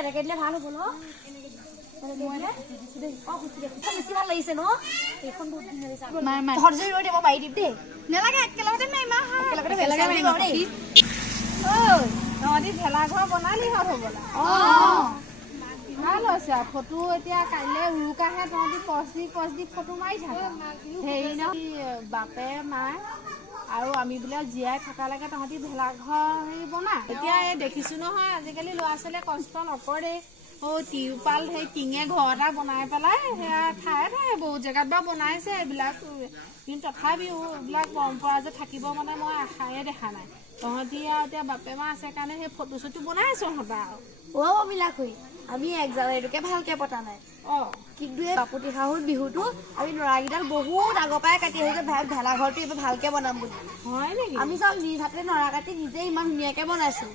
এনেকে দিলে ভাল হ'ব ন বেছি ভাল লাগিছে ন এইখন বহুত ধুনীয়া লাগিছে ৰৈ দিব পাৰি দিম দেই নালাগে একেলগতে তহঁতি ভেলাঘৰ বনালি হ'বলা ভাল হৈছে ফটো এতিয়া কাইলৈ উৰুকাহে তহঁতি পচ দি ফটো মাৰি থাক হেৰি ন বাপে মায়ে আৰু আমি বোলে জীয়াই থকালৈকে তহঁতি ভেলাঘৰ হেৰি বনা এতিয়া এই দেখিছো নহয় আজিকালি ল'ৰা ছোৱালীয়ে কষ্ট নকৰে তিৰপাল সেই টিঙে ঘৰ এটা বনাই পেলাই সেয়া ঠায়ে বহুত জেগাত বাৰু বনাইছে এইবিলাক কিন্তু তথাপিও এইবিলাক পৰম্পৰা যে থাকিব মানে মই আশায়ে দেখা নাই তহঁতি আৰু এতিয়া বাপে মা আছে কাৰণে সেই ফটো চটো বনাইছ সদা মিলাকৈ আমি 1 জানুৱাৰীটোকে ভালকে পতা নাই কিন্তু এই বাপুতি শাহুৰ বিহুটো আমি নৰাকেইডাল বহুত আগৰ পৰাই কাটি আহিছে ভেলাঘৰটো এইবাৰ ভালকে বনাম বুলি হয় নেকি আমি চব নিজ হাতে নৰা কাটি নিজে ইমান ধুনীয়াকে বনাইছো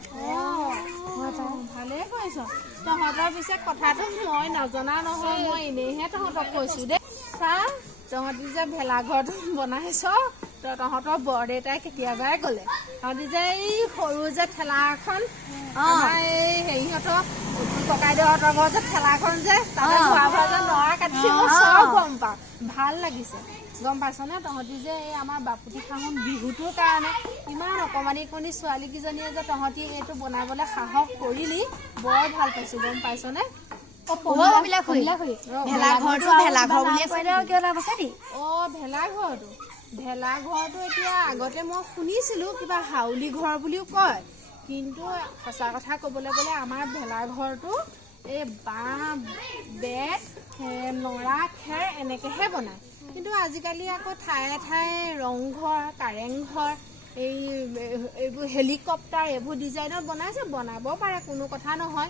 ভালেই কৈছ তহঁতৰ পিছে কথাটো মই নজনা নহয় মই এনেইহে তহঁতক কৈছো দেই চাহ তহঁতি যে ভেলাঘৰটো বনাইছ তহঁতৰ বৰদেউতাই কেতিয়াবাই ক'লে তহঁতি যে এই সৰু যে ঠেলাখন আমাৰ এই হেৰিহঁতৰ ককাইদেউহঁতৰ ঘৰ যে ঠেলাখন যে তাতে ভৰা যে নৰা কাটিছে চব গম পাওঁ ভাল লাগিছে গম পাইছনে তহঁতি যে এই আমাৰ বাপুতি শাহুন বিহুটোৰ কাৰণে ইমান অকমানি ছোৱালীকেইজনীয়ে যে তহঁতি এইটো বনাবলৈ সাহস কৰিলি বৰ ভাল পাইছো গম পাইছনে ভেলাঘৰটো এতিয়া আগতে মই শুনিছিলো কিবা হাউলি ঘৰ বুলিও কয় কিন্তু সঁচা কথা কবলৈ গ'লে আমাৰ ভেলাঘৰটো এই বাঁহ বেত নৰা খেৰ এনেকেহে বনায় কিন্তু আজিকালি আকৌ ঠায়ে ঠায়ে ৰংঘৰ কাৰেংঘৰ এইবোৰ হেলিকপ্টাৰ এইবোৰ ডিজাইনত বনাইছে বনাব পাৰে কোনো কথা নহয়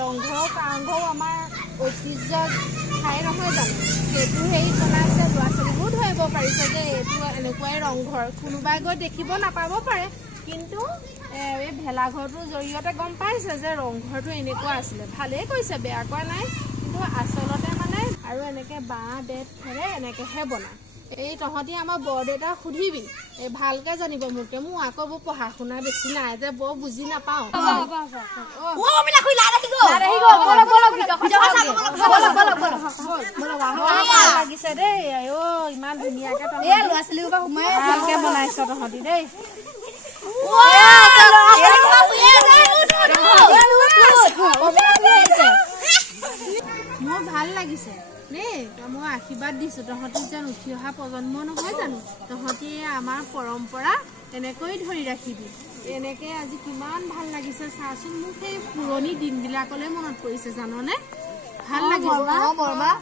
ৰংঘৰ কাৰেংঘৰো আমাৰ ঐতিহ্যৰ ঠাই নহয় জানো সেইটো হেৰি বনাইছে ল'ৰা ছোৱালীবোৰ ধৰিব পাৰিছে যে এইটো এনেকুৱাই ৰংঘৰ কোনোবাই গৈ দেখিব নাপাব পাৰে কিন্তু এই ভেলাঘৰটোৰ জৰিয়তে গম পাইছে যে ৰংঘৰটো এনেকুৱা আছিলে ভালেই কৈছে বেয়া কোৱা নাই কিন্তু আচলতে মানে আৰু এনেকে বাঁহ বেত খেৰে এনেকেহে বনায় এই তহঁতি আমাৰ বৰদেউতাক সুধিবি এই ভালকে জানিব মোকে মোৰ আকৌ বৰ পঢ়া শুনা বেছি নাই যে বৰ বুজি নাপাওঁ লাগিছে দেই ইমান ধুনীয়াকে ল'ৰা ছোৱালী ভালকে বনাইছ তহঁতি দেই মোৰ ভাল লাগিছে দেই মই আশীৰ্বাদ দিছো তহঁতি যেন উঠি অহা প্ৰজন্ম নহয় জানো তহঁতি আমাৰ পৰম্পৰা এনেকৈ ধৰি ৰাখিবি এনেকে আজি কিমান ভাল লাগিছে চাচোন মোক সেই পুৰণি দিনবিলাকলৈ মনত পৰিছে জাননে ভাল লাগিছে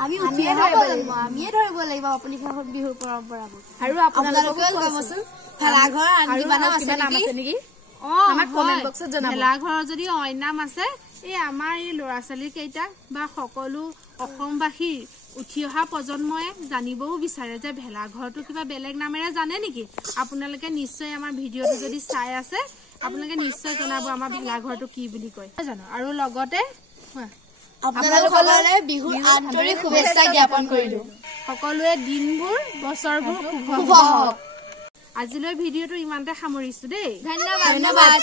আমিয়ে ধৰিব লাগিব আপুনি বিহুৰ পৰম্পৰাবোৰ আৰু আপোনালোকে ভেলাঘৰৰ যদি অইন নাম আছে এই আমাৰ এই ল'ৰা ছোৱালী কেইটাক বা সকলো অসমবাসীৰ উঠি অহা প্ৰজন্মই জানিবও বিচাৰে যে ভেলাঘৰটো কিবা বেলেগ নামেৰে জানে নেকি আপোনালোকে নিশ্চয় আমাৰ ভিডিঅ'টো যদি চাই আছে আপোনালোকে নিশ্চয় জনাব আমাৰ ভেলাঘৰটো কি বুলি কয় জানো আৰু লগতে আপোনালোকলৈ বিহুৰ আন্তৰিক শুভেচ্ছা জ্ঞাপন কৰিলো সকলোৱে দিনবোৰ বছৰবোৰ শুভ হওক আজিলৈ ভিডিঅ'টো ইমানতে সামৰিছো দেই ধন্যবাদ